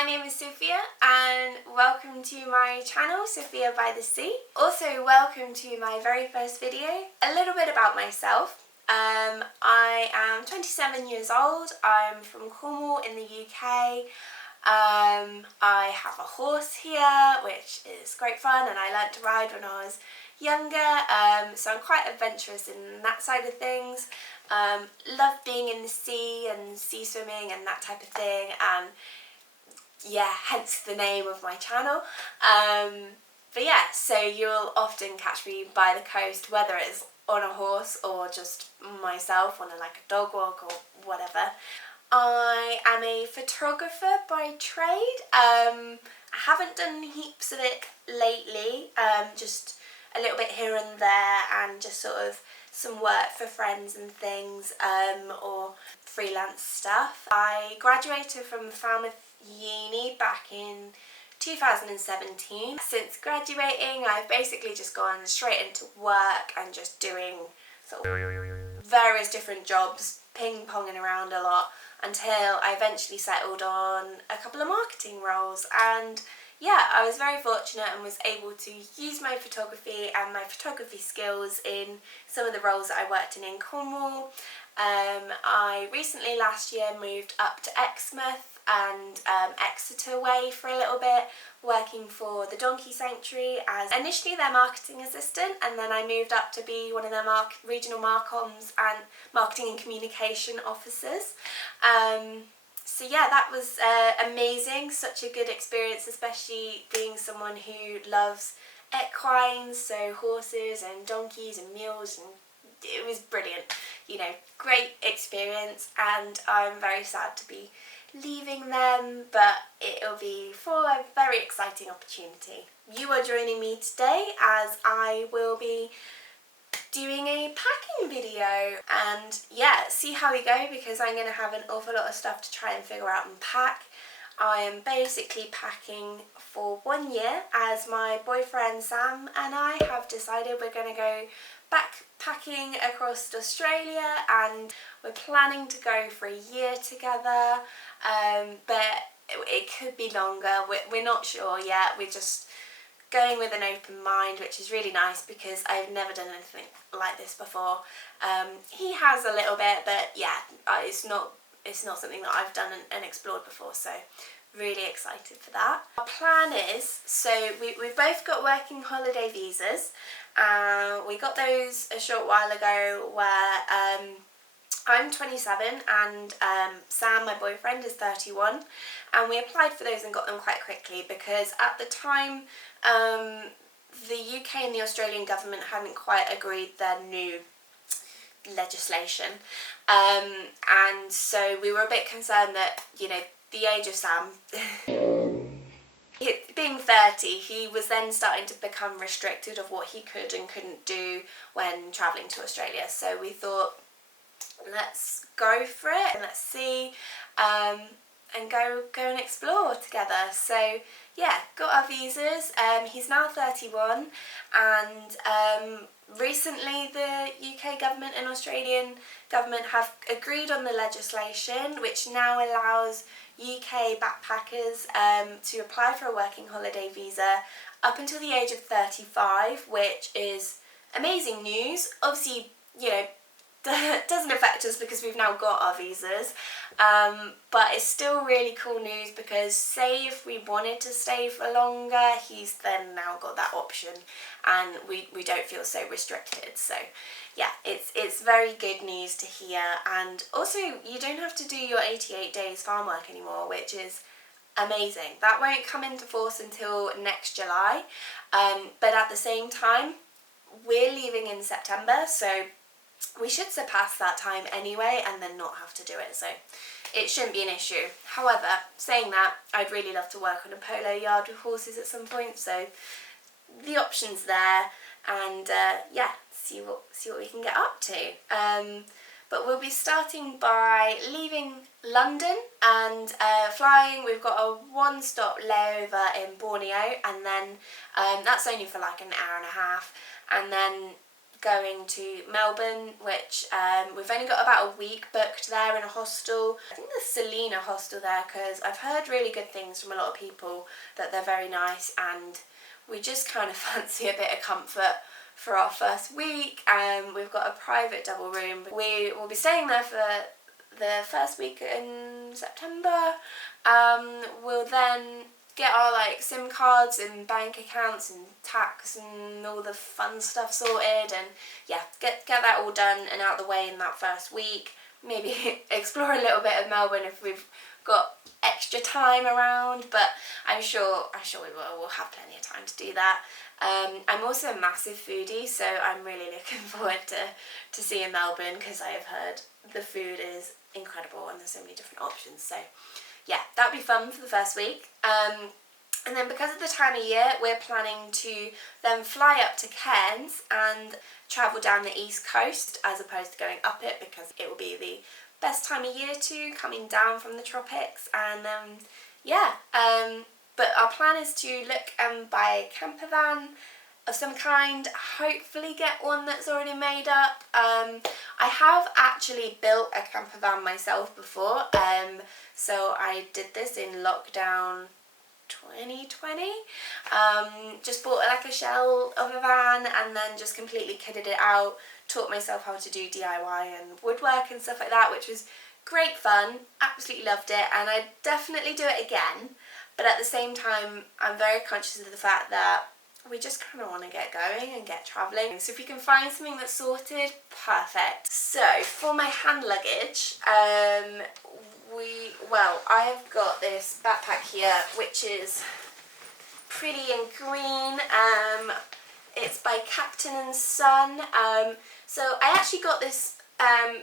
My name is Sophia and welcome to my channel, Sophia by the Sea. Also welcome to my very first video. A little bit about myself. I am 27 years old, I'm from Cornwall in the UK. I have a horse here which is great fun and I learnt to ride when I was younger, so I'm quite adventurous in that side of things. Love being in the sea and sea swimming and that type of thing, and yeah, hence the name of my channel. But yeah, so you'll often catch me by the coast, whether it's on a horse or just myself on a dog walk or whatever. I am a photographer by trade. I haven't done heaps of it lately, just a little bit here and there, and just sort of some work for friends and things, or freelance stuff. I graduated from Falmouth Uni back in 2017. Since graduating, I've basically just gone straight into work and just doing sort of various different jobs, ping-ponging around a lot, until I eventually settled on a couple of marketing roles. And yeah, I was very fortunate and was able to use my photography and my photography skills in some of the roles that I worked in Cornwall. I recently last year moved up to Exmouth and Exeter way for a little bit, working for the Donkey Sanctuary as initially their marketing assistant, and then I moved up to be one of their regional marcoms and marketing and communication officers. So yeah, that was amazing, such a good experience, especially being someone who loves equines, so horses and donkeys and mules, and it was brilliant, you know, great experience, and I'm very sad to be leaving them, but it'll be for a very exciting opportunity. You are joining me today as I will be doing a packing video, and yeah, see how we go, because I'm going to have an awful lot of stuff to try and figure out and pack. I am basically packing for 1 year, as my boyfriend Sam and I have decided we're going to go backpacking across Australia, and we're planning to go for a year together, but it could be longer. We're not sure yet. We're just going with an open mind, which is really nice because I've never done anything like this before. He has a little bit, but yeah, it's not something that I've done and explored before, so really excited for that. Our plan is, so we've both got working holiday visas. We got those a short while ago, where I'm 27 and Sam, my boyfriend, is 31, and we applied for those and got them quite quickly because at the time the UK and the Australian government hadn't quite agreed their new legislation, and so we were a bit concerned that, you know, the age of Sam being 30, he was then starting to become restricted of what he could and couldn't do when travelling to Australia. So we thought, let's go for it and let's see, and go and explore together. So yeah, got our visas. He's now 31, and recently the UK government and Australian government have agreed on the legislation which now allows UK backpackers to apply for a working holiday visa up until the age of 35, which is amazing news. Obviously, you know, doesn't affect us because we've now got our visas, but it's still really cool news because say if we wanted to stay for longer, he's then now got that option and we don't feel so restricted. So yeah, it's very good news to hear. And also, you don't have to do your 88 days farm work anymore, which is amazing. That won't come into force until next July, but at the same time, we're leaving in September, so we should surpass that time anyway and then not have to do it, so it shouldn't be an issue. However, saying that, I'd really love to work on a polo yard with horses at some point, so the option's there, and yeah, see what we can get up to. But we'll be starting by leaving London and flying. We've got a one-stop layover in Borneo, and then that's only for like an hour and a half, and then going to Melbourne, which we've only got about a week booked there in a hostel. I think the Selina hostel there, because I've heard really good things from a lot of people that they're very nice, and we just kind of fancy a bit of comfort for our first week. We've got a private double room. We will be staying there for the first week in September. We'll then get our like SIM cards and bank accounts and tax and all the fun stuff sorted, and yeah, get that all done and out the way in that first week. Maybe explore a little bit of Melbourne if we've got extra time around, but I'm sure we will. We'll have plenty of time to do that. I'm also a massive foodie, so I'm really looking forward to seeing Melbourne, because I have heard the food is incredible and there's so many different options. So yeah, that'll be fun for the first week. And then because of the time of year, we're planning to then fly up to Cairns and travel down the east coast as opposed to going up it, because it will be the best time of year to coming down from the tropics. And but our plan is to look and buy a camper van of some kind, hopefully get one that's already made up. I have actually built a camper van myself before, so I did this in lockdown 2020. Just bought like a shell of a van and then just completely kitted it out, taught myself how to do DIY and woodwork and stuff like that, which was great fun, absolutely loved it, and I'd definitely do it again. But at the same time, I'm very conscious of the fact that we just kind of want to get going and get travelling. So if you can find something that's sorted, perfect. So for my hand luggage, I've got this backpack here, which is pretty and green. It's by Kapten Son. So I actually got this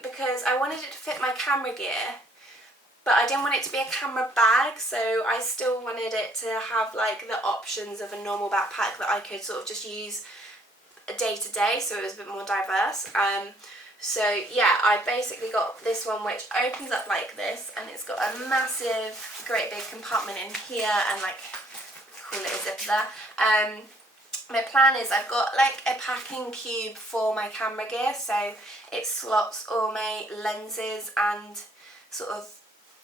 because I wanted it to fit my camera gear, but I didn't want it to be a camera bag, so I still wanted it to have like the options of a normal backpack that I could sort of just use day to day, so it was a bit more diverse. So yeah, I basically got this one which opens up like this, and it's got a massive, great big compartment in here, and like, call it a zipper there. My plan is I've got like a packing cube for my camera gear, so it slots all my lenses and sort of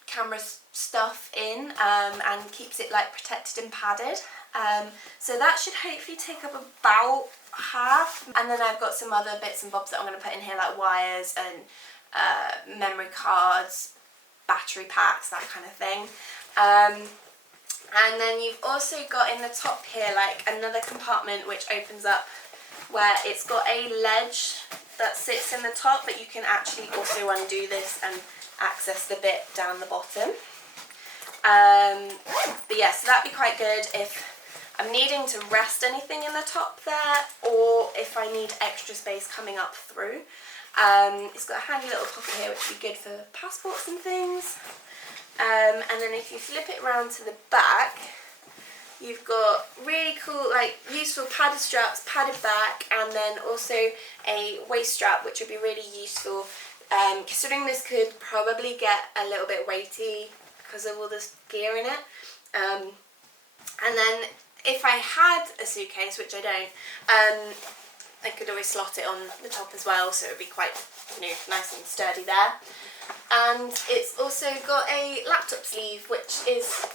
camera stuff in, and keeps it like protected and padded. So that should hopefully take up about half, and then I've got some other bits and bobs that I'm going to put in here, like wires and memory cards, battery packs, that kind of thing. And then you've also got in the top here like another compartment which opens up, where it's got a ledge that sits in the top, but you can actually also undo this and access the bit down the bottom. But yeah, so that'd be quite good if I'm needing to rest anything in the top there, or if I need extra space coming up through. It's got a handy little pocket here which would be good for passports and things. And then if you flip it around to the back, you've got really cool, like useful padded straps, padded back, and then also a waist strap which would be really useful, considering this could probably get a little bit weighty because of all this gear in it. And then if I had a suitcase, which I don't, I could always slot it on the top as well, so it would be quite, nice and sturdy there. And it's also got a laptop sleeve which is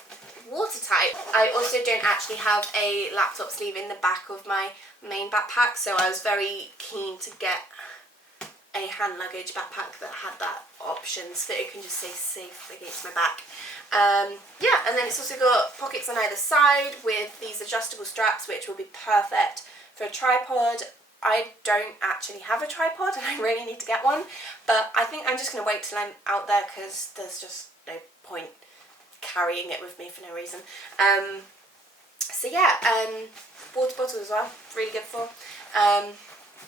watertight. I also don't actually have a laptop sleeve in the back of my main backpack, so I was very keen to get a hand luggage backpack that had that option so that it can just stay safe against my back. Yeah, and then it's also got pockets on either side with these adjustable straps which will be perfect for a tripod. I don't actually have a tripod and I really need to get one, but I think I'm just going to wait till I'm out there because there's just no point carrying it with me for no reason. So yeah, water bottle as well, really good for.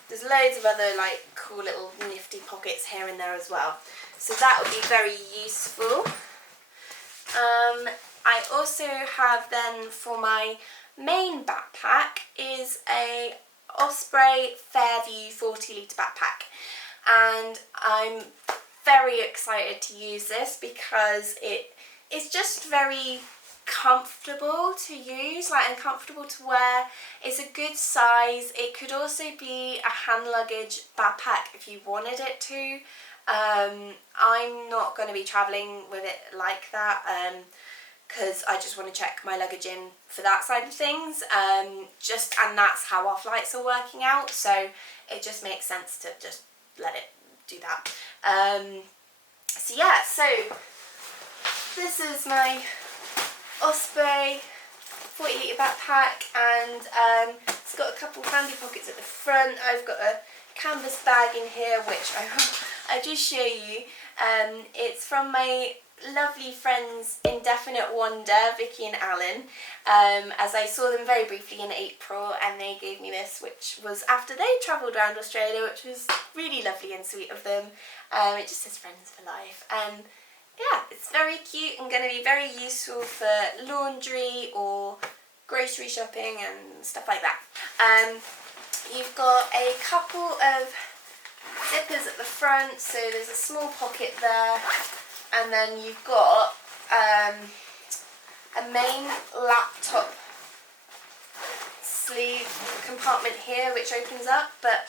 There's loads of other like cool little nifty pockets here and there as well, so that would be very useful. I also have then for my main backpack is a Osprey Fairview 40 litre backpack, and I'm very excited to use this because it's just very comfortable to use, like, and comfortable to wear. It's a good size. It could also be a hand luggage backpack if you wanted it to. I'm not going to be travelling with it like that, because I just want to check my luggage in for that side of things, and that's how our flights are working out, so it just makes sense to just let it do that. So yeah, so this is my Osprey 40 litre backpack, and it's got a couple handy pockets at the front. I've got a canvas bag in here which I'll just show you. It's from my lovely friends Indefinite Wonder, Vicky and Alan, as I saw them very briefly in April, and they gave me this, which was after they travelled around Australia, which was really lovely and sweet of them. It just says friends for life, and yeah, it's very cute and going to be very useful for laundry or grocery shopping and stuff like that. You've got a couple of zippers at the front, so there's a small pocket there, and then you've got a main laptop sleeve compartment here which opens up, but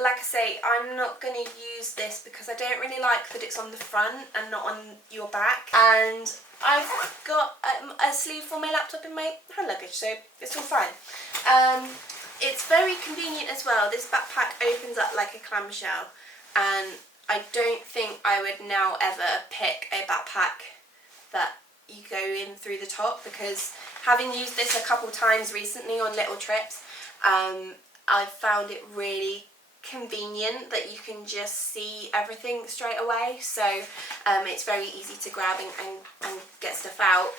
like I say, I'm not going to use this because I don't really like that it's on the front and not on your back, and I've got a sleeve for my laptop in my hand luggage, so it's all fine. It's very convenient as well. This backpack opens up like a clamshell, and I don't think I would now ever pick a backpack that you go in through the top, because having used this a couple times recently on little trips, I've found it really convenient that you can just see everything straight away, so it's very easy to grab and get stuff out.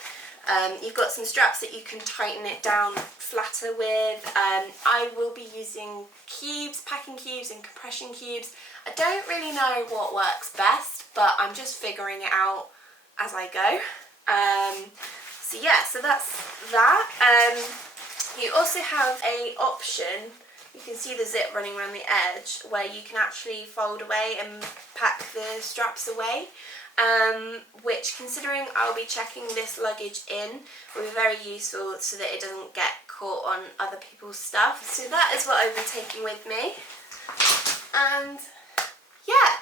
You've got some straps that you can tighten it down flatter with. I will be using cubes, packing cubes and compression cubes. I don't really know what works best, but I'm just figuring it out as I go. So yeah, so that's that. You also have a option, you can see the zip running around the edge, where you can actually fold away and pack the straps away, which, considering I'll be checking this luggage in, will be very useful so that it doesn't get caught on other people's stuff. So that is what I'll be taking with me, and yeah,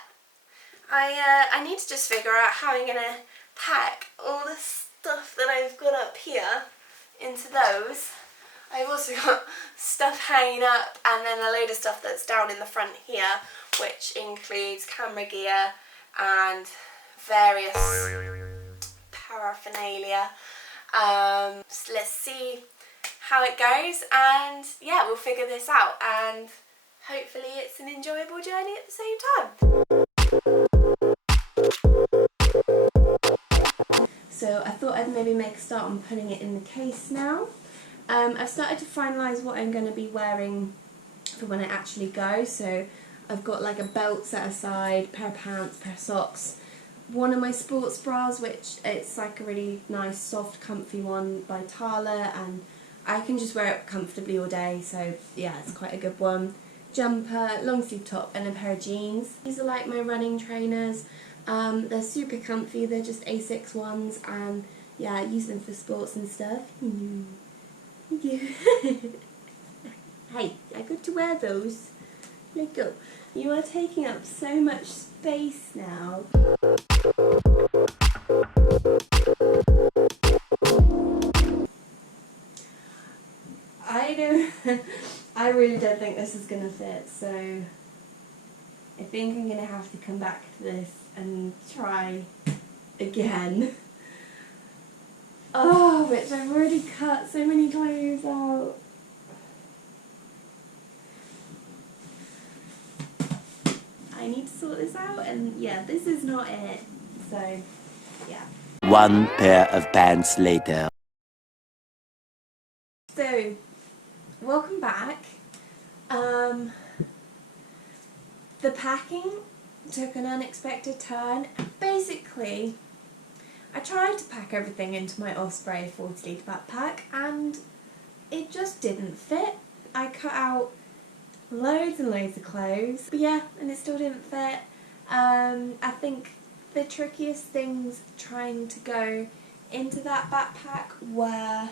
I need to just figure out how I'm going to pack all the stuff that I've got up here into those. I've also got stuff hanging up, and then a load of stuff that's down in the front here, which includes camera gear and various paraphernalia. So let's see how it goes, and yeah, we'll figure this out, and hopefully it's an enjoyable journey at the same time. So I thought I'd maybe make a start on putting it in the case now. I've started to finalise what I'm going to be wearing for when I actually go, so I've got like a belt set aside, pair of pants, pair of socks, one of my sports bras, which it's like a really nice soft comfy one by Tala, and I can just wear it comfortably all day, so yeah, it's quite a good one. Jumper, long sleeve top and a pair of jeans. These are like my running trainers. They're super comfy, they're just Asics ones, and yeah, I use them for sports and stuff. Hey, I got to wear those. Let go. You are taking up so much space now. I really don't think this is going to fit, so I think I'm going to have to come back to this and try again. Oh, which I've already cut so many clothes out. I need to sort this out, and yeah, this is not it, so yeah. One pair of pants later. So, welcome back. The packing took an unexpected turn. Basically, I tried to pack everything into my Osprey 40 litre backpack, and it just didn't fit. I cut out loads and loads of clothes, but yeah, and it still didn't fit. I think the trickiest things trying to go into that backpack were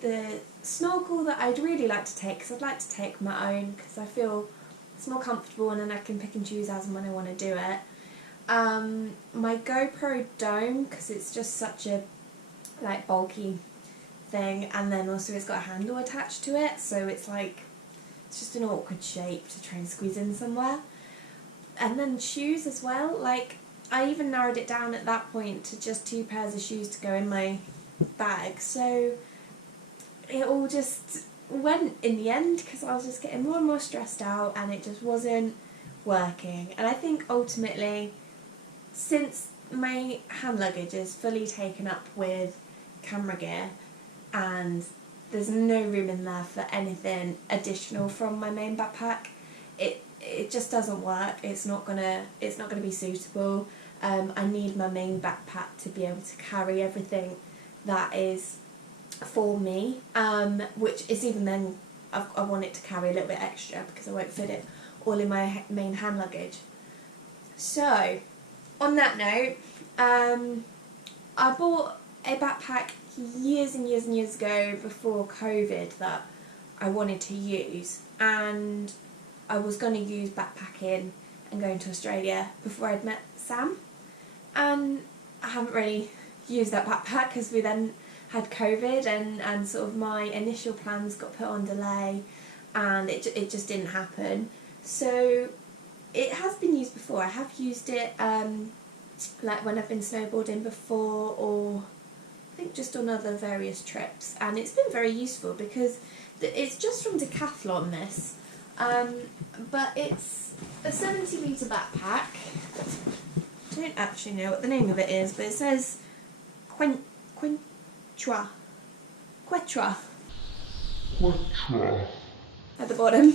the snorkel that I'd really like to take, because I'd like to take my own because I feel it's more comfortable and then I can pick and choose as and when I want to do it. My GoPro dome, because it's just such a like bulky thing, and then also it's got a handle attached to it, so it's like it's just an awkward shape to try and squeeze in somewhere. And then shoes as well, like I even narrowed it down at that point to just 2 pairs of shoes to go in my bag, so it all just went in the end because I was just getting more and more stressed out and it just wasn't working. And I think ultimately, since my hand luggage is fully taken up with camera gear and there's no room in there for anything additional from my main backpack, it just doesn't work. It's not gonna be suitable. I need my main backpack to be able to carry everything that is for me, which is even then I want it to carry a little bit extra because I won't fit it all in my main hand luggage. So on that note, I bought a backpack years and years and years ago before COVID that I wanted to use, and I was going to use backpacking and going to Australia before I'd met Sam, and I haven't really used that backpack because we then had COVID and sort of my initial plans got put on delay and it just didn't happen. So it has been used before. I have used it like when I've been snowboarding before, or I think just on other various trips, and it's been very useful because it's just from Decathlon, this, but it's a 70 litre backpack. I don't actually know what the name of it is, but it says Quecha at the bottom.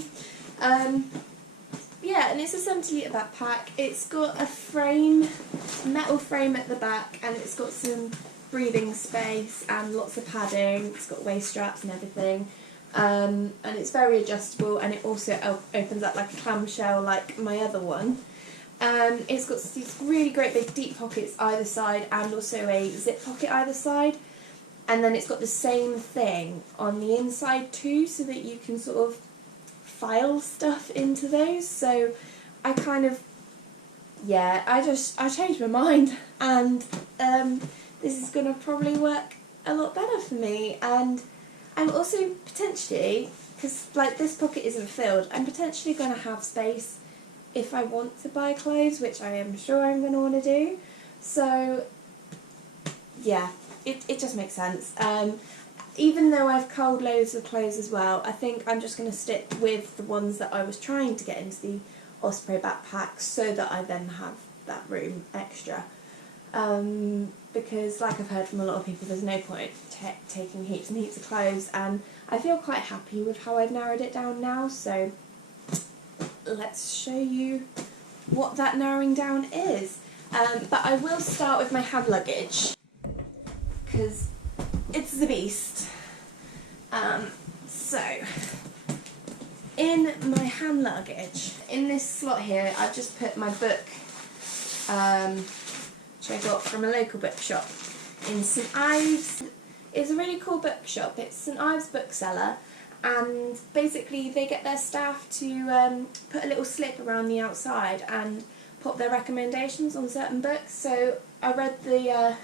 Yeah, and it's a 70 litre backpack. It's got a frame, metal frame at the back, and it's got some breathing space and lots of padding. It's got waist straps and everything, and it's very adjustable, and it also opens up like a clamshell like my other one. It's got these really great big deep pockets either side and also a zip pocket either side, and then it's got the same thing on the inside too, so that you can sort of file stuff into those. So I kind of, yeah, I changed my mind, and this is going to probably work a lot better for me. And I'm also potentially, because like this pocket isn't filled, I'm potentially going to have space if I want to buy clothes, which I am sure I'm going to want to do. So yeah, it just makes sense. Even though I've culled loads of clothes as well, I think I'm just going to stick with the ones that I was trying to get into the Osprey backpack, so that I then have that room extra. Because like I've heard from a lot of people, there's no point taking heaps and heaps of clothes, and I feel quite happy with how I've narrowed it down now. So let's show you what that narrowing down is. But I will start with my hand luggage, because it's the beast. So in my hand luggage, in this slot here, I've just put my book, which I got from a local bookshop in St Ives. It's a really cool bookshop. It's St Ives bookseller, and basically they get their staff to put a little slip around the outside and put their recommendations on certain books. So I read the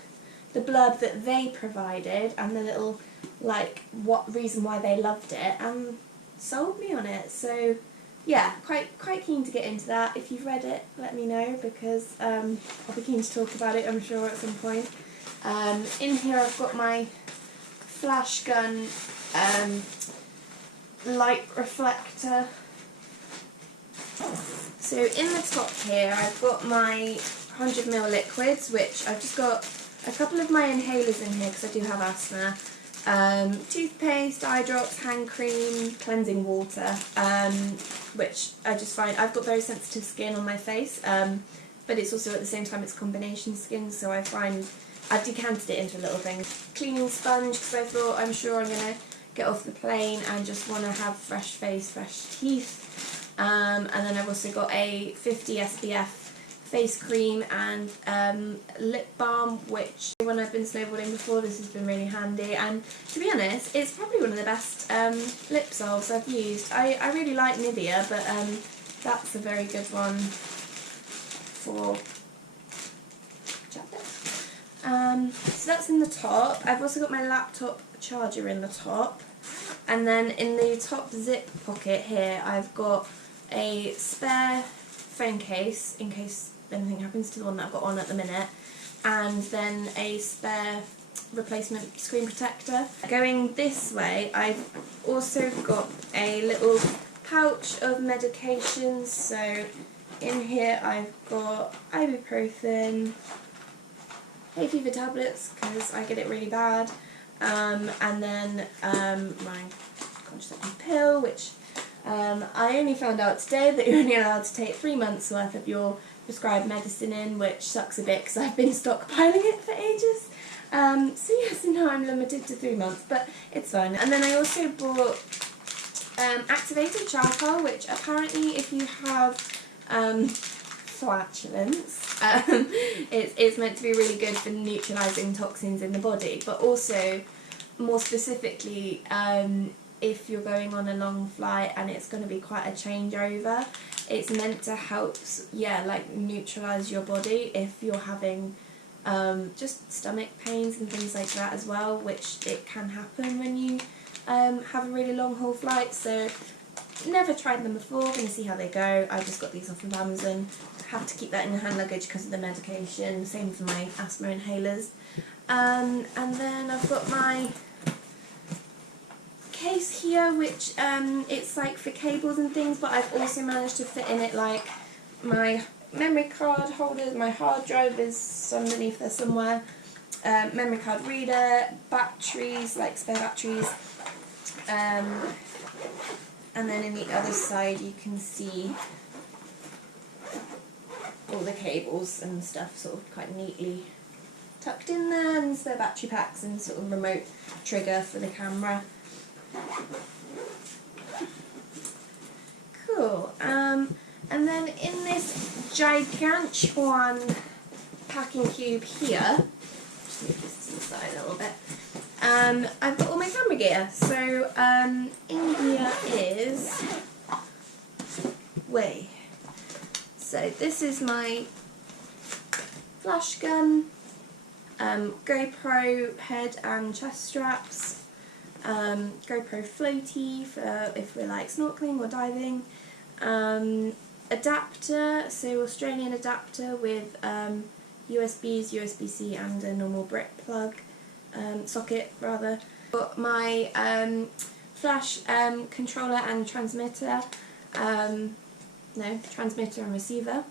blurb that they provided and the little like what reason why they loved it, and sold me on it. So yeah, quite keen to get into that. If you've read it, let me know, because I'll be keen to talk about it, I'm sure, at some point. In here I've got my flash gun light reflector. So in the top here I've got my 100ml liquids, which I've just got a couple of my inhalers in here because I do have asthma. Toothpaste, eye drops, hand cream, cleansing water, which I just find, I've got very sensitive skin on my face, but it's also at the same time it's combination skin, so I find I've decanted it into little things. Cleaning sponge, because I thought I'm sure I'm going to get off the plane and just want to have fresh face, fresh teeth. And then I've also got a 50 SPF face cream and lip balm, which when I've been snowboarding before, this has been really handy. And to be honest, it's probably one of the best lip salves I've used. I really like Nivea, but that's a very good one for chocolate. So that's in the top. I've also got my laptop charger in the top. And then in the top zip pocket here, I've got a spare phone case in case anything happens to the one that I've got on at the minute, and then a spare replacement screen protector. Going this way, I've also got a little pouch of medications. So in here I've got ibuprofen, hay fever tablets because I get it really bad, and then my contraceptive pill, which I only found out today that you're only allowed to take 3 months worth of your prescribed medicine in, which sucks a bit because I've been stockpiling it for ages. So yes, now I'm limited to 3 months, but it's fine. And then I also bought activated charcoal, which apparently if you have flatulence, it's meant to be really good for neutralising toxins in the body, but also more specifically if you're going on a long flight and it's going to be quite a changeover, it's meant to help, yeah, like neutralise your body if you're having just stomach pains and things like that as well, which it can happen when you have a really long haul flight. So never tried them before, going to see how they go. I just got these off of Amazon. Have to keep that in the hand luggage because of the medication, same for my asthma inhalers. And then I've got my case here, which it's like for cables and things, but I've also managed to fit in it like my memory card holder. My hard drive is underneath there somewhere, memory card reader, batteries, like spare batteries, and then in the other side you can see all the cables and stuff sort of quite neatly tucked in there, and spare battery packs and sort of remote trigger for the camera. Cool. And then in this gigantuan packing cube here, just move this to the side a little bit, I've got all my camera gear. So in here is, so this is my flash gun, GoPro head and chest straps, GoPro floaty for if we're like snorkeling or diving, adapter, so Australian adapter with USBs, USB-C and a normal brick plug, socket rather. Got my flash controller and transmitter, transmitter and receiver.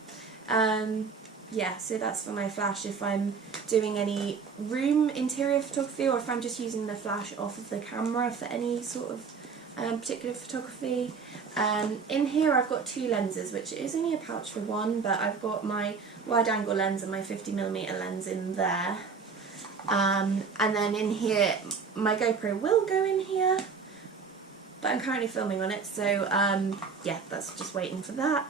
Yeah, so that's for my flash if I'm doing any room interior photography, or if I'm just using the flash off of the camera for any sort of particular photography. In here I've got 2 lenses, which is only a pouch for one, but I've got my wide angle lens and my 50mm lens in there. And then in here, my GoPro will go in here, but I'm currently filming on it, so yeah, that's just waiting for that.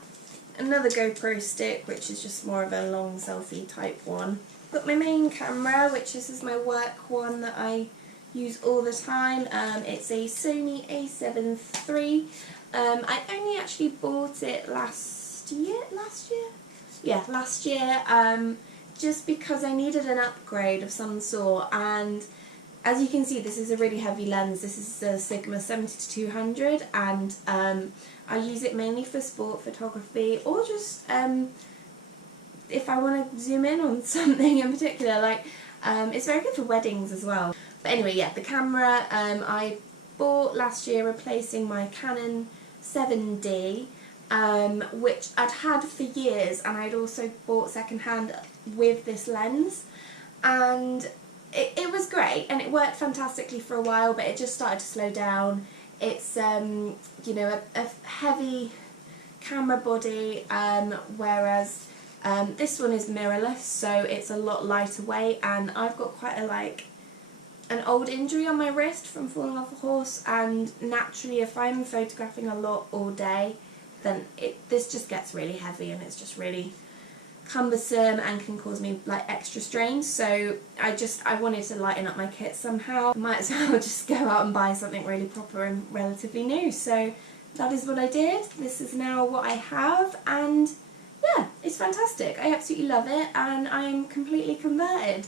Another GoPro stick, which is just more of a long selfie type one. Got my main camera, which is my work one that I use all the time. It's a Sony a7 III. I only actually bought it last year, just because I needed an upgrade of some sort, and as you can see, this is a really heavy lens. This is a Sigma 70-200, and I use it mainly for sport photography, or just if I want to zoom in on something in particular. Like it's very good for weddings as well. But anyway, yeah, the camera I bought last year, replacing my Canon 7D, which I'd had for years, and I'd also bought secondhand with this lens, and it was great and it worked fantastically for a while, but it just started to slow down. It's you know, a heavy camera body, whereas this one is mirrorless, so it's a lot lighter weight, and I've got quite an old injury on my wrist from falling off a horse, and naturally if I'm photographing a lot all day, then this just gets really heavy and it's just really cumbersome and can cause me like extra strain, so I wanted to lighten up my kit somehow. Might as well just go out and buy something really proper and relatively new, so that is what I did. This is now what I have, and yeah, it's fantastic. I absolutely love it, and I'm completely converted.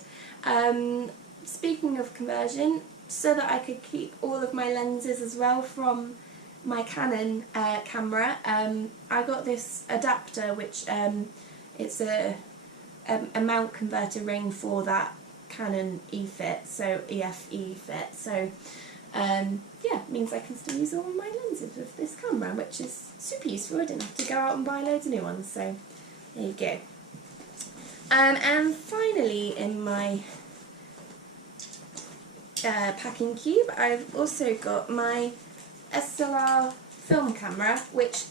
Speaking of conversion, so that I could keep all of my lenses as well from my Canon camera, I got this adapter, which it's a mount converter ring for that Canon E-fit, so EF-E fit. So yeah, it means I can still use all of my lenses with this camera, which is super useful. I didn't have to go out and buy loads of new ones, so there you go. And finally, in my packing cube, I've also got my SLR film camera, which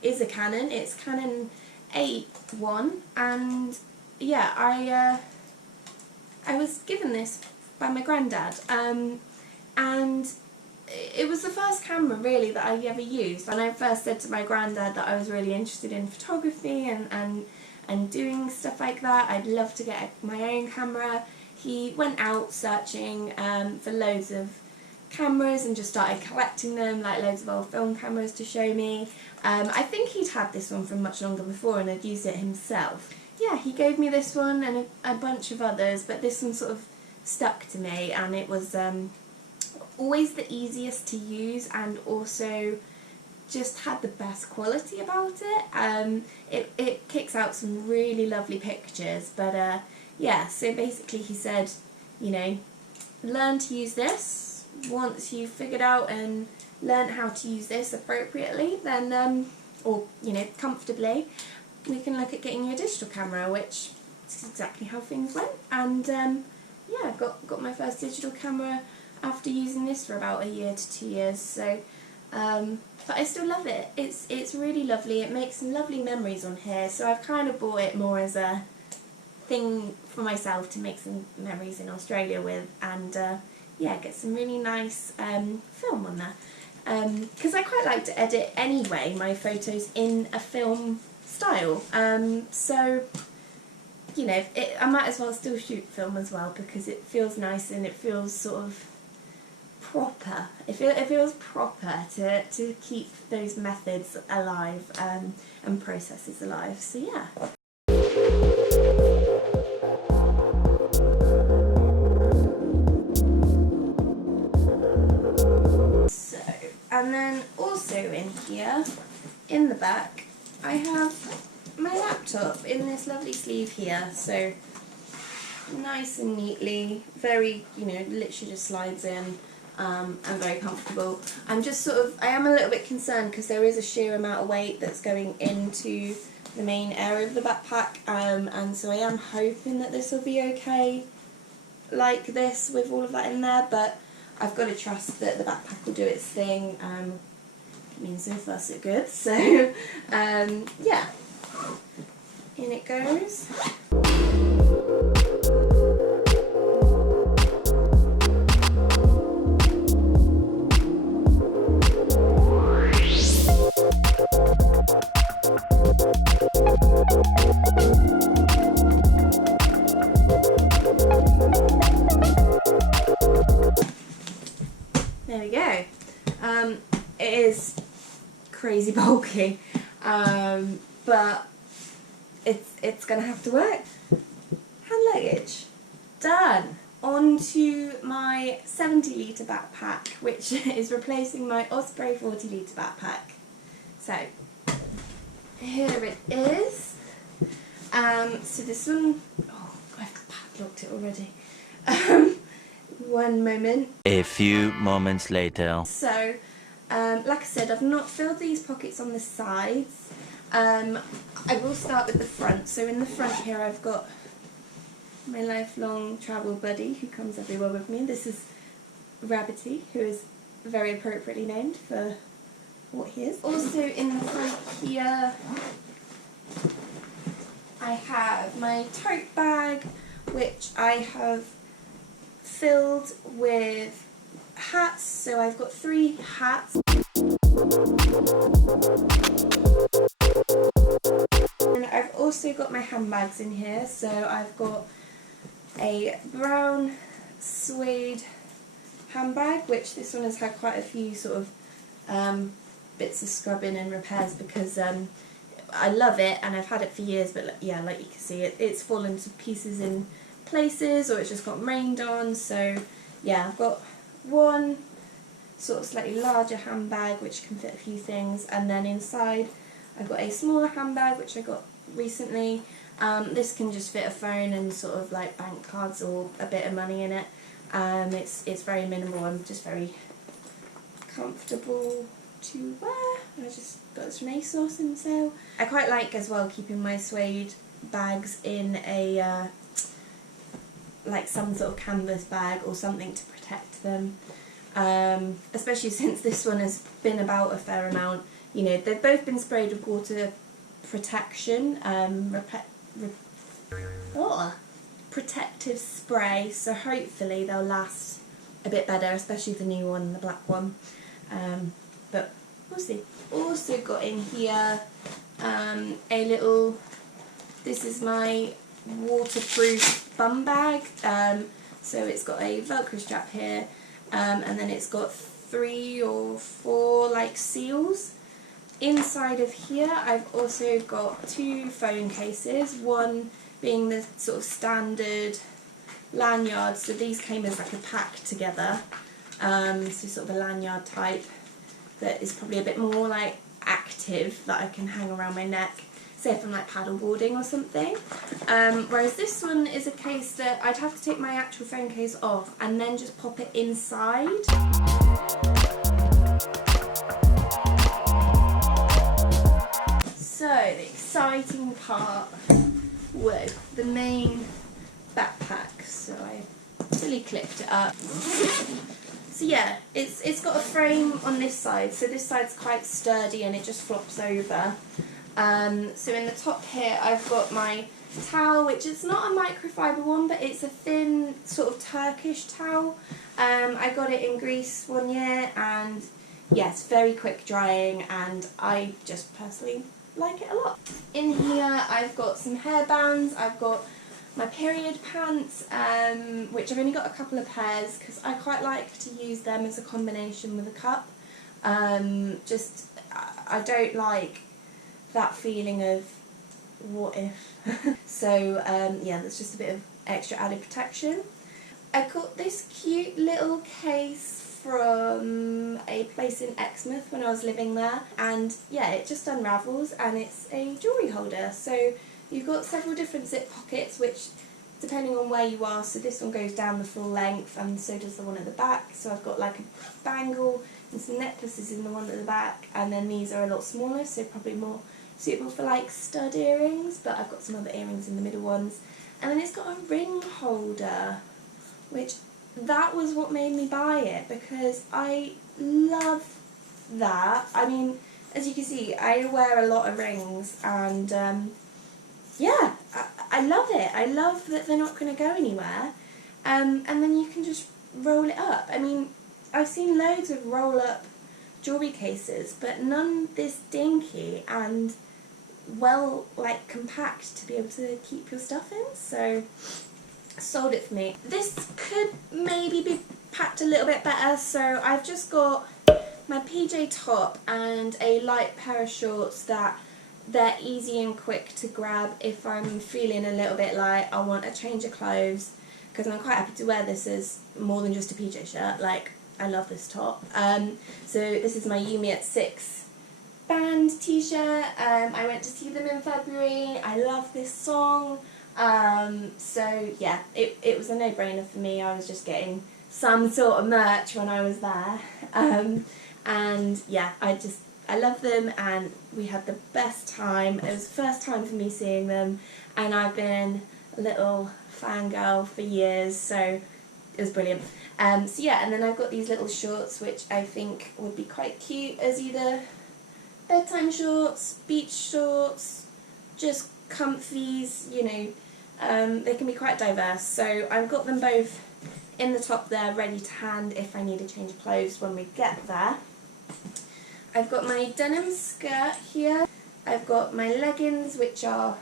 is a Canon. It's Canon 8.1, and yeah, I was given this by my granddad, and it was the first camera really that I ever used. When I first said to my granddad that I was really interested in photography and doing stuff like that, I'd love to get my own camera, he went out searching for loads of cameras and just started collecting them, like loads of old film cameras to show me. I think he'd had this one from much longer before and had used it himself. Yeah, he gave me this one and a bunch of others, but this one sort of stuck to me, and it was always the easiest to use and also just had the best quality about it. It kicks out some really lovely pictures, but yeah, so basically he said, you know, learn to use this. Once you've figured out and learned how to use this appropriately, then, or, you know, comfortably, we can look at getting you a digital camera, which is exactly how things went. And yeah, got my first digital camera after using this for about a year to 2 years, so but I still love it. It's really lovely. It makes some lovely memories on here, so I've kind of bought it more as a thing for myself to make some memories in Australia with, and yeah, get some really nice film on there, because I quite like to edit anyway my photos in a film style, so you know, I might as well still shoot film as well, because it feels nice and it feels sort of proper. It feels proper to keep those methods alive and processes alive, so yeah. So, and then also in here, in the back, I have my laptop in this lovely sleeve here, so nice and neatly, very, you know, literally just slides in, and very comfortable. I am a little bit concerned because there is a sheer amount of weight that's going into the main area of the backpack, and so I am hoping that this will be okay like this with all of that in there, but I've got to trust that the backpack will do its thing. I mean, so far so good, so yeah, in it goes. There we go. It is crazy bulky, but it's gonna have to work. Hand luggage done. On to my 70 litre backpack, which is replacing my Osprey 40 litre backpack. So here it is. So this one, oh, I've padlocked it already. One moment. A few moments later. So, like I said, I've not filled these pockets on the sides. I will start with the front. So in the front here I've got my lifelong travel buddy who comes everywhere with me. This is Rabbity, who is very appropriately named for what he is. Also in the front here I have my tote bag, which I have filled with hats, so I've got 3 hats. And I've also also got my handbags in here. So I've got a brown suede handbag, which this one has had quite a few sort of bits of scrubbing and repairs because I love it and I've had it for years, but yeah, like you can see, it's fallen to pieces in places or it's just got rained on. So yeah, I've got one sort of slightly larger handbag which can fit a few things, and then inside I've got a smaller handbag which I got recently. This can just fit a phone and sort of like bank cards or a bit of money in it. It's very minimal and just very comfortable to wear. I just got this from ASOS in sale. I quite like as well keeping my suede bags in a like some sort of canvas bag or something to protect them, especially since this one has been about a fair amount. You know, they've both been sprayed with water protection, protective spray, so hopefully they'll last a bit better, especially the new one, the black one, but we'll see. Also got in here a little, this is my waterproof bum bag, so it's got a velcro strap here, and then it's got 3 or 4 like seals. Inside of here I've also got 2 phone cases, one being the sort of standard lanyard, so these came as like a pack together, so sort of a lanyard type that is probably a bit more like active, that I can hang around my neck, say if I'm like paddleboarding or something, whereas this one is a case that I'd have to take my actual phone case off and then just pop it inside. So the exciting part, whoa, the main backpack. So I fully clipped it up. So yeah, it's got a frame on this side, so this side's quite sturdy and it just flops over. So in the top here I've got my towel, which is not a microfiber one, but it's a thin sort of Turkish towel. I got it in Greece one year, and yes, very quick drying, and I just personally like it a lot. In here I've got some hairbands, I've got my period pants, which I've only got a couple of pairs because I quite like to use them as a combination with a cup. Just I don't like that feeling of what if. So yeah, that's just a bit of extra added protection. I got this cute little case from a place in Exmouth when I was living there, and yeah, it just unravels and it's a jewellery holder. So you've got several different zip pockets, which depending on where you are, so this one goes down the full length and so does the one at the back. So I've got like a bangle and some necklaces in the one at the back, and then these are a lot smaller, so probably more suitable for like stud earrings, but I've got some other earrings in the middle ones. And then it's got a ring holder, which that was what made me buy it, because I love that. I mean, as you can see, I wear a lot of rings, and yeah, I love it. I love that they're not going to go anywhere, and then you can just roll it up. I mean, I've seen loads of roll-up jewellery cases, but none this dinky and well, like, compact to be able to keep your stuff in, so sold it for me. This could maybe be packed a little bit better, so I've just got my PJ top and a light pair of shorts that they're easy and quick to grab if I'm feeling a little bit like I want a change of clothes, because I'm quite happy to wear this as more than just a PJ shirt. Like, I love this top. So this is my Yumi at 6 band t-shirt. I went to see them in February. I love this song. So yeah, it was a no-brainer for me. I was just getting some sort of merch when I was there. And yeah, I love them, and we had the best time. It was the first time for me seeing them, and I've been a little fangirl for years, so it was brilliant. So yeah, and then I've got these little shorts which I think would be quite cute as either bedtime shorts, beach shorts, just comfies, you know. They can be quite diverse, so I've got them both in the top there ready to hand if I need a change of clothes when we get there. I've got my denim skirt here, I've got my leggings which are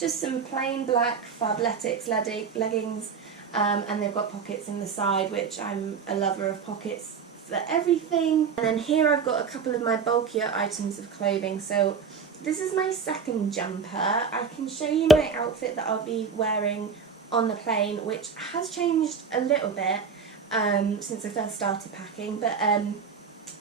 just some plain black Fabletics leggings, and they've got pockets in the side, which I'm a lover of pockets for everything. And then here I've got a couple of my bulkier items of clothing. So this is my second jumper. I can show you my outfit that I'll be wearing on the plane, which has changed a little bit since I first started packing, but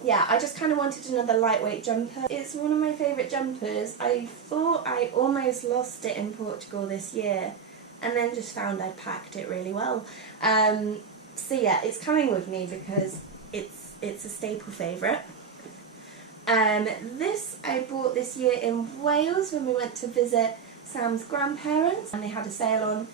yeah, I just kind of wanted another lightweight jumper. It's one of my favourite jumpers. I thought I almost lost it in Portugal this year, and then just found I packed it really well. So yeah, it's coming with me because it's a staple favourite. This I bought this year in Wales when we went to visit Sam's grandparents, and they had a sale on.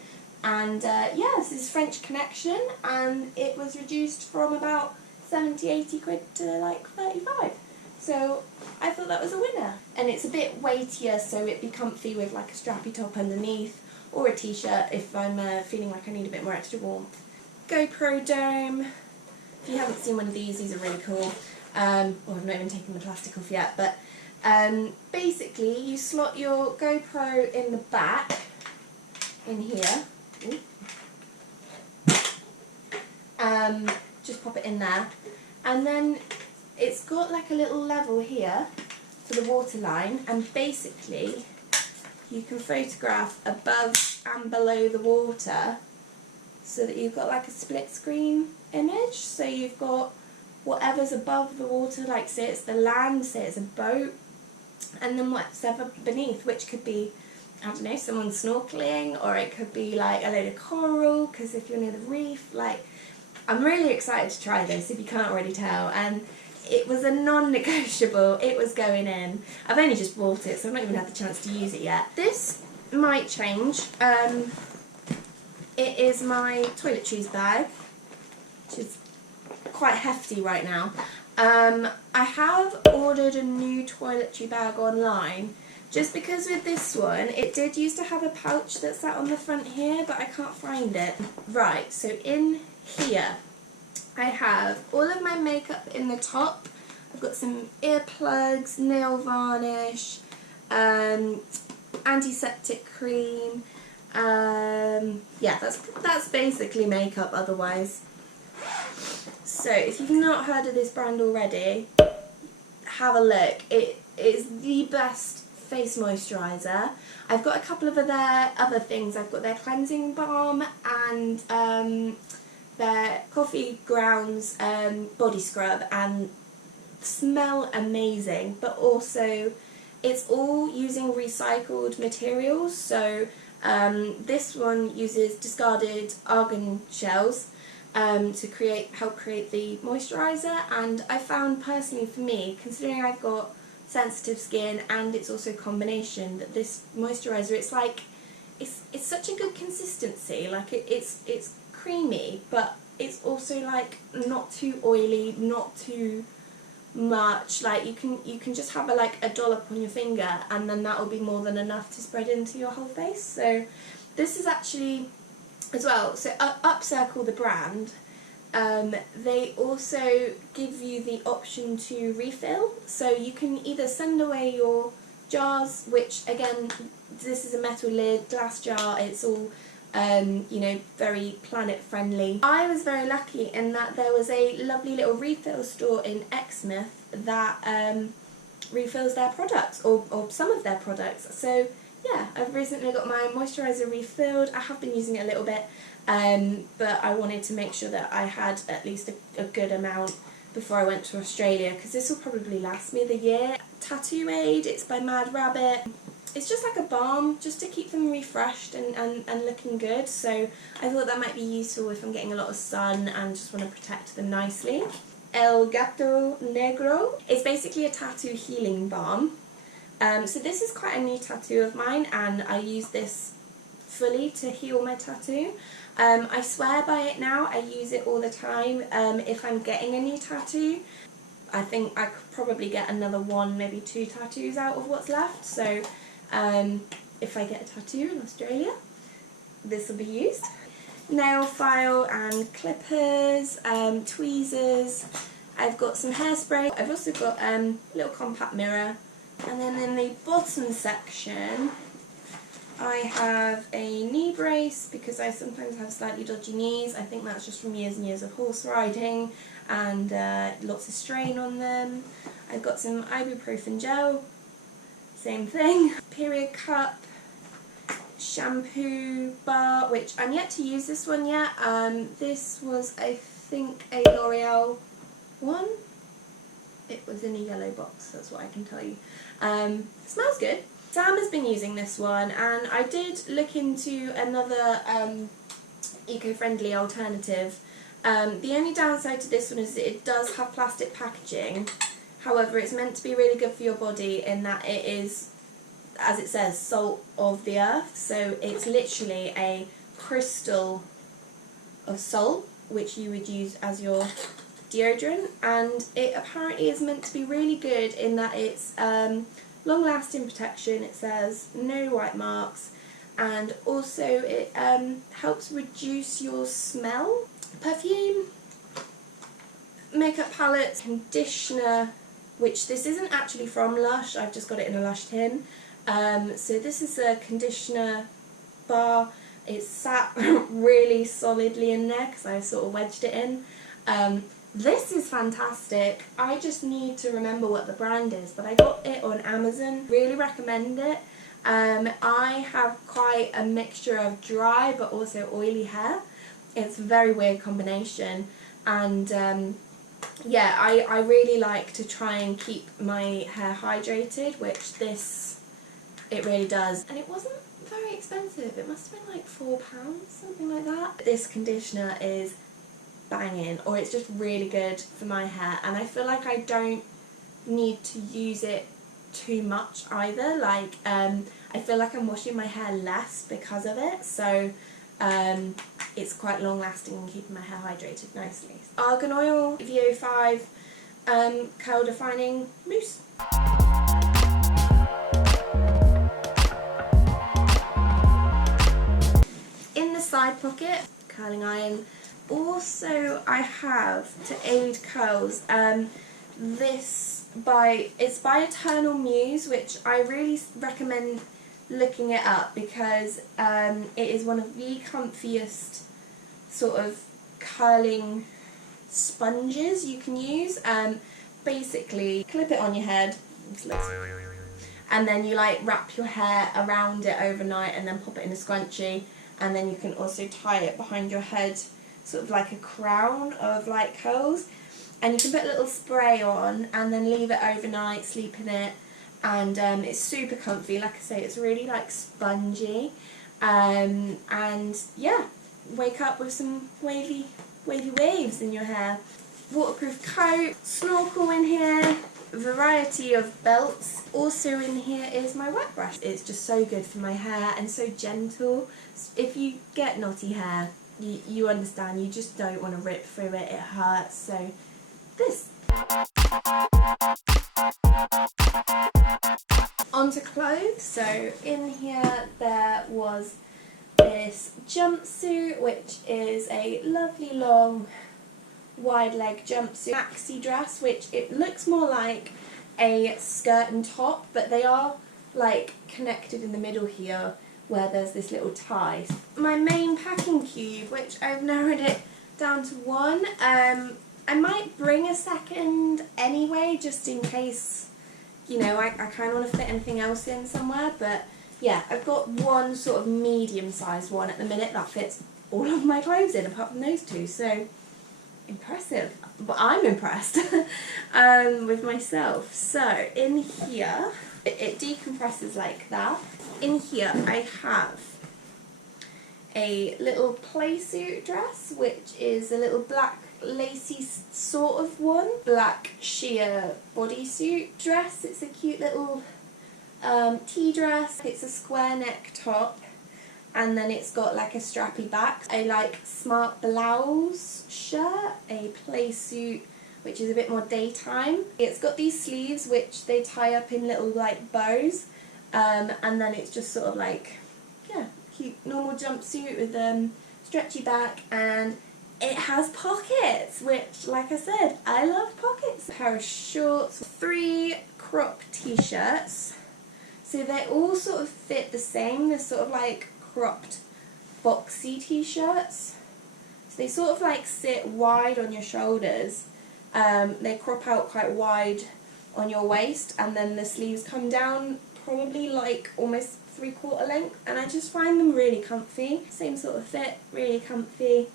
And yeah, this is French Connection, and it was reduced from about 70-80 quid to like 35. So I thought that was a winner. And it's a bit weightier, so it'd be comfy with like a strappy top underneath, or a t-shirt if I'm feeling like I need a bit more extra warmth. GoPro dome. If you haven't seen one of these are really cool. Well, I've not even taken the plastic off yet, but basically you slot your GoPro in the back, in here. Just pop it in there, and then it's got like a little level here for the waterline, and basically you can photograph above and below the water so that you've got like a split screen image. So you've got whatever's above the water, like say it's the land, say it's a boat, and then whatever beneath, which could be, I don't know, someone snorkeling, or it could be like a load of coral, because if you're near the reef, like, I'm really excited to try this if you can't already tell, and it was a non-negotiable. It was going in. I've only just bought it, so I've not even had the chance to use it yet. This might change. It is my toiletries bag, which is quite hefty right now. I have ordered a new toiletry bag online, just because with this one, it did used to have a pouch that sat on the front here, but I can't find it. Right, so in here, I have all of my makeup in the top. I've got some earplugs, nail varnish, antiseptic cream. Yeah, that's basically makeup otherwise. So if you've not heard of this brand already, have a look. It is the best face moisturiser. I've got a couple of other things. I've got their cleansing balm and their coffee grounds body scrub, and smell amazing, but also it's all using recycled materials. So this one uses discarded argan shells to help create the moisturiser, and I found personally for me, considering I've got sensitive skin and it's also a combination, that this moisturiser, it's like it's such a good consistency. Like it's creamy, but it's also like not too oily, not too much. Like you can just have a dollop on your finger, and then that will be more than enough to spread into your whole face. So this is actually, as well, so Upcircle, the brand, they also give you the option to refill. So you can either send away your jars, which again, this is a metal lid, glass jar, it's all you know, very planet friendly. I was very lucky in that there was a lovely little refill store in Exmouth that refills their products, or some of their products. So yeah, I've recently got my moisturiser refilled. I have been using it a little bit, but I wanted to make sure that I had at least a good amount before I went to Australia, because this will probably last me the year. Tattoo Aid, it's by Mad Rabbit. It's just like a balm, just to keep them refreshed and looking good. So I thought that might be useful if I'm getting a lot of sun and just want to protect them nicely. El Gato Negro. It's basically a tattoo healing balm. So this is quite a new tattoo of mine, and I use this fully to heal my tattoo. I swear by it now. I use it all the time. If I'm getting a new tattoo, I think I could probably get another one, maybe 2 tattoos out of what's left. So if I get a tattoo in Australia, this will be used. Nail file and clippers, tweezers. I've got some hairspray. I've also got a little compact mirror. And then in the bottom section, I have a knee brace because I sometimes have slightly dodgy knees. I think that's just from years and years of horse riding and lots of strain on them. I've got some ibuprofen gel, same thing. Period cup, shampoo bar, which I'm yet to use this one yet. This was, I think, a L'Oreal one. It was in a yellow box, that's what I can tell you. Smells good. Sam has been using this one, and I did look into another eco-friendly alternative. The only downside to this one is that it does have plastic packaging. However, it's meant to be really good for your body in that it is, as it says, salt of the earth. So it's literally a crystal of salt, which you would use as your deodorant, and it apparently is meant to be really good in that it's long-lasting protection. It says no white marks, and also it helps reduce your smell. Perfume, makeup palette, conditioner, which this isn't actually from Lush, I've just got it in a Lush tin. So this is a conditioner bar. It's sat really solidly in there because I sort of wedged it in. This is fantastic. I just need to remember what the brand is, but I got it on Amazon. Really recommend it. I have quite a mixture of dry but also oily hair. It's a very weird combination, and yeah, I really like to try and keep my hair hydrated, which it really does. And it wasn't very expensive. It must have been like £4, something like that. This conditioner is banging, or it's just really good for my hair, and I feel like I don't need to use it too much either. Like I feel like I'm washing my hair less because of it, so it's quite long lasting and keeping my hair hydrated nicely. Argan oil, VO5 curl defining mousse. In the side pocket, curling iron. Also, I have, to aid curls, it's by Eternal Muse, which I really recommend looking it up because it is one of the comfiest sort of curling sponges you can use. Basically, clip it on your head, and then you like wrap your hair around it overnight and then pop it in a scrunchie, and then you can also tie it behind your head, sort of like a crown of like curls, and you can put a little spray on and then leave it overnight, sleep in it, and it's super comfy. Like I say, it's really like spongy, and yeah, wake up with some wavy waves in your hair. Waterproof coat, snorkel in here, variety of belts. Also in here is my wet brush. It's just so good for my hair and so gentle. If you get knotty hair, you understand, you just don't want to rip through it, it hurts, so this. Onto clothes. So in here there was this jumpsuit, which is a lovely long wide leg jumpsuit, maxi dress, which it looks more like a skirt and top, but they are like connected in the middle here where there's this little tie. My main packing cube, which I've narrowed it down to one. I might bring a second anyway, just in case, you know, I kind of want to fit anything else in somewhere, but yeah, I've got one sort of medium-sized one at the minute that fits all of my clothes in, apart from those two, so impressive. But I'm impressed with myself. So in here, it decompresses like that. In here I have a little play suit dress, which is a little black lacy sort of one. Black sheer bodysuit dress. It's a cute little tea dress. It's a square neck top, and then it's got like a strappy back. A like smart blouse shirt, a play suit, which is a bit more daytime. It's got these sleeves which they tie up in little like bows, and then it's just sort of like, yeah, cute normal jumpsuit with stretchy back, and it has pockets, which, like I said, I love pockets. A pair of shorts, 3 crop t-shirts, So they all sort of fit the same. They're sort of like cropped boxy t-shirts. So they sort of like sit wide on your shoulders. They crop out quite wide on your waist, and then the sleeves come down probably like almost 3/4 length, and I just find them really comfy. Same sort of fit, really comfy.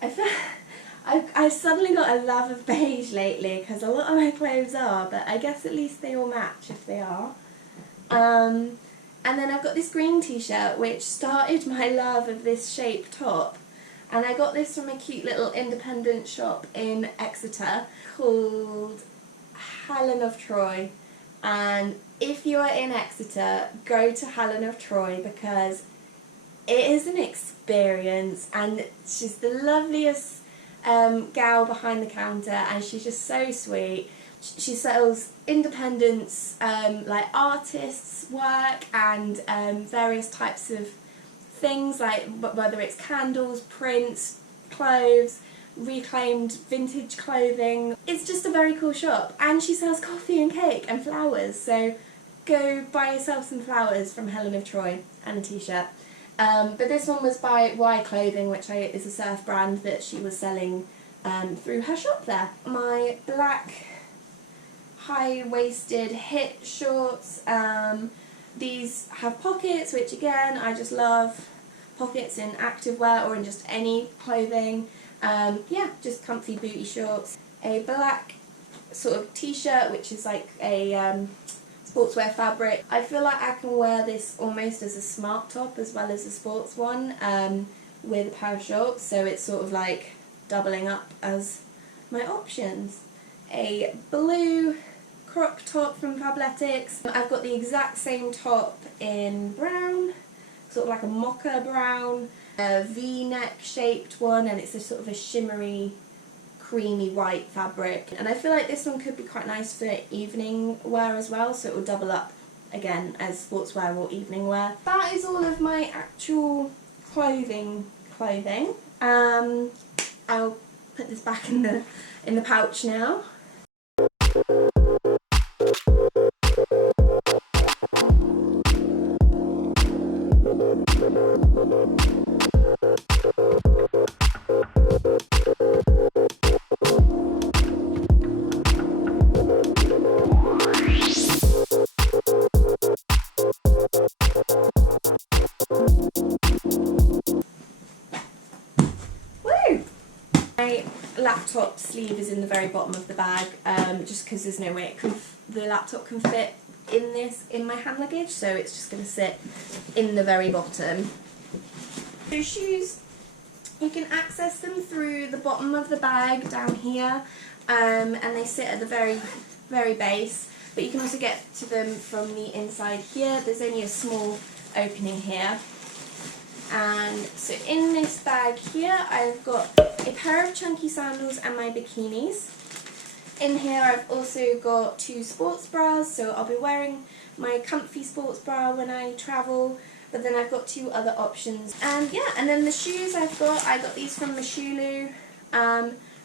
I've suddenly got a love of beige lately, because a lot of my clothes are, but I guess at least they all match if they are. And then I've got this green t-shirt which started my love of this shape top, and I got this from a cute little independent shop in Exeter called Helen of Troy. And if you are in Exeter, go to Helen of Troy, because it is an experience, and she's the loveliest gal behind the counter, and she's just so sweet. She sells independents, like artists' work, and various types of things, like whether it's candles, prints, clothes, reclaimed vintage clothing. It's just a very cool shop, and she sells coffee and cake and flowers, so go buy yourself some flowers from Helen of Troy and a t-shirt. But this one was by Y Clothing, which is a surf brand that she was selling through her shop there. My black high-waisted hit shorts, these have pockets, which again I just love. Pockets in activewear or in just any clothing. Yeah, just comfy booty shorts. A black sort of t-shirt, which is like a sportswear fabric. I feel like I can wear this almost as a smart top as well as a sports one, with a pair of shorts, so it's sort of like doubling up as my options. A blue crop top from Fabletics. I've got the exact same top in brown, sort of like a mocha brown, a V-neck shaped one, and it's a sort of a shimmery, creamy white fabric. And I feel like this one could be quite nice for evening wear as well, so it will double up again as sportswear or evening wear. That is all of my actual clothing. I'll put this back in the pouch now. My laptop sleeve is in the very bottom of the bag, just because there's no way the laptop can fit in my hand luggage, so it's just going to sit in the very bottom. So shoes, you can access them through the bottom of the bag down here, and they sit at the very, very base, but you can also get to them from the inside here. There's only a small opening here. And so in this bag here I've got a pair of chunky sandals and my bikinis. In here I've also got 2 sports bras, so I'll be wearing my comfy sports bra when I travel, but then I've got 2 other options. And yeah, and then the shoes I got these from Mashulu.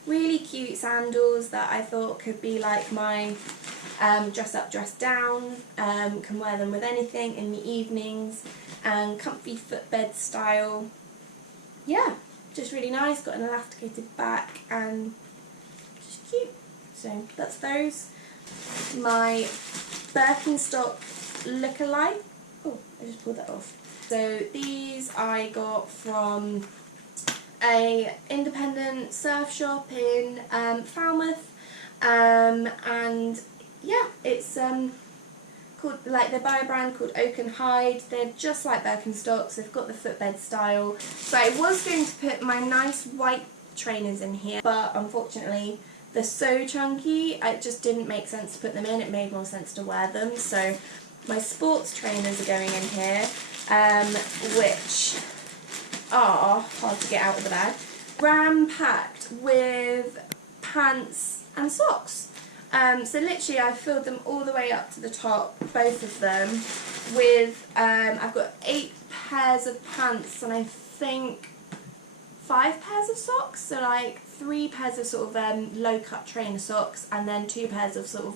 Really cute sandals that I thought could be like my dress up, dress down. Can wear them with anything in the evenings, and comfy footbed style. Yeah, just really nice, got an elasticated back and just cute. So that's those. My Birkenstock lookalike. Oh, I just pulled that off. So these I got from a independent surf shop in Falmouth, and yeah, it's called, like, they're by a brand called Oak and Hide. They're just like Birkenstocks, they've got the footbed style. So I was going to put my nice white trainers in here, but unfortunately they're so chunky, it just didn't make sense to put them in. It made more sense to wear them. So my sports trainers are going in here, which are hard to get out of the bag. Ram-packed with pants and socks. So literally I filled them all the way up to the top, both of them, with, I've got 8 pairs of pants and I think 5 pairs of socks, so like 3 pairs of sort of low cut trainer socks, and then 2 pairs of sort of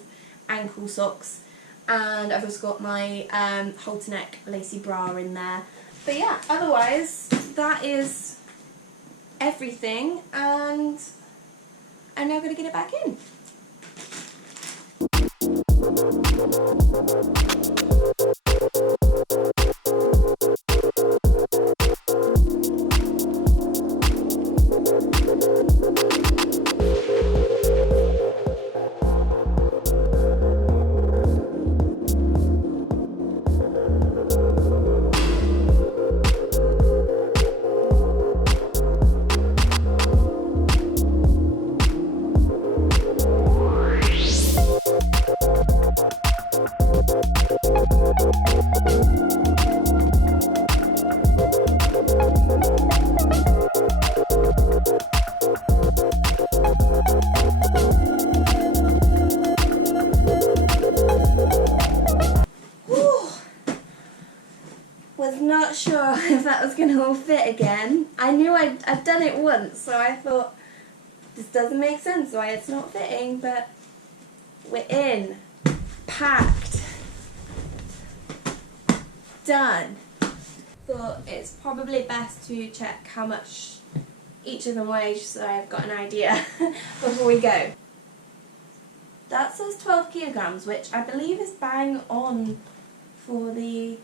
ankle socks. and I've also got my halter neck lacy bra in there. But yeah, otherwise that is everything, and I'm now going to get it back in. Was not sure if that was going to all fit again. I knew I'd done it once, so I thought this doesn't make sense why it's not fitting, but we're in, packed, done. Thought it's probably best to check how much each of them weigh so I've got an idea before we go. That says 12 kilograms, which I believe is bang on for the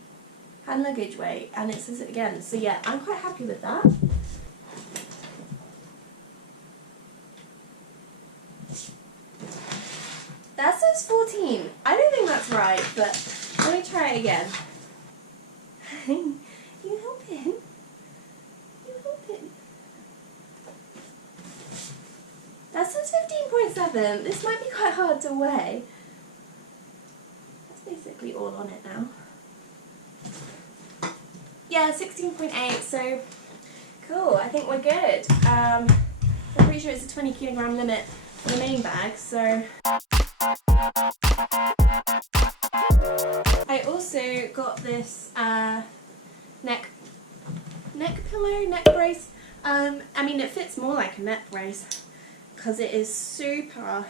hand luggage weight, and it says it again, so yeah, I'm quite happy with that. That says 14. I don't think that's right, but let me try it again. You helping? You helping? That says 15.7. This might be quite hard to weigh. That's basically all on it now. Yeah, 16.8, so cool, I think we're good. I'm pretty sure it's a 20 kilogram limit for the main bag, so. I also got this neck pillow, neck brace. I mean, it fits more like a neck brace because it is super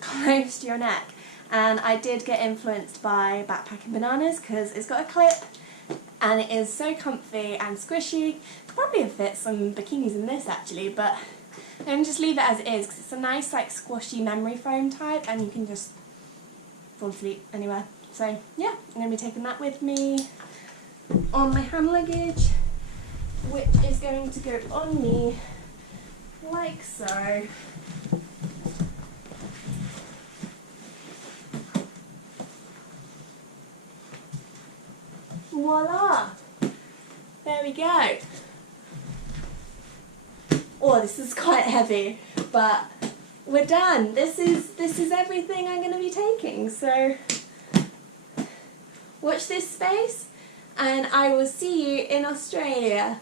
close to your neck. And I did get influenced by Backpacking Bananas because it's got a clip and it is so comfy and squishy. Could probably have fit some bikinis in this actually, but I'm going to just leave it as it is because it's a nice like squashy memory foam type and you can just fall asleep anywhere. So yeah, I'm going to be taking that with me on my hand luggage, which is going to go on me like so. Voila! There we go. Oh, this is quite heavy, but we're done. This is everything I'm going to be taking. So watch this space, and I will see you in Australia.